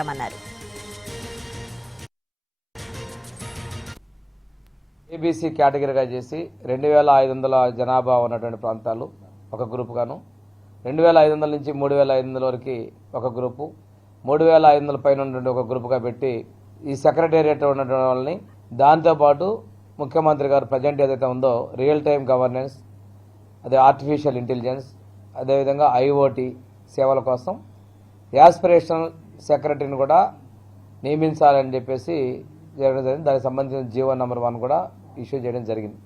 చేపట్టామన్నారు. ABC కేటగిరీగా చేసి 2500 జనాభా ఉన్నటువంటి ప్రాంతాలు ఒక గ్రూప్ గాను, 2500 నుంచి 3500 వరకు ఒక గ్రూపు, 3500 పైన ఉన్నటువంటి ఒక గ్రూపుగా పెట్టి ఈ సెక్రటేరియట్ ఉన్నటువంటి వాళ్ళని, దాంతోపాటు ముఖ్యమంత్రి గారు ప్రజెంట్ ఏదైతే ఉందో రియల్ టైం గవర్నెన్స్, అదే ఆర్టిఫిషియల్ ఇంటెలిజెన్స్, అదేవిధంగా ఐఓటీ సేవల కోసం యాస్పిరేషనల్ సెక్రటరీని కూడా నియమించాలని చెప్పేసి జరగడం జరిగింది. దానికి సంబంధించిన జీవో నెంబర్ 1 కూడా ఇష్యూ చేయడం జరిగింది.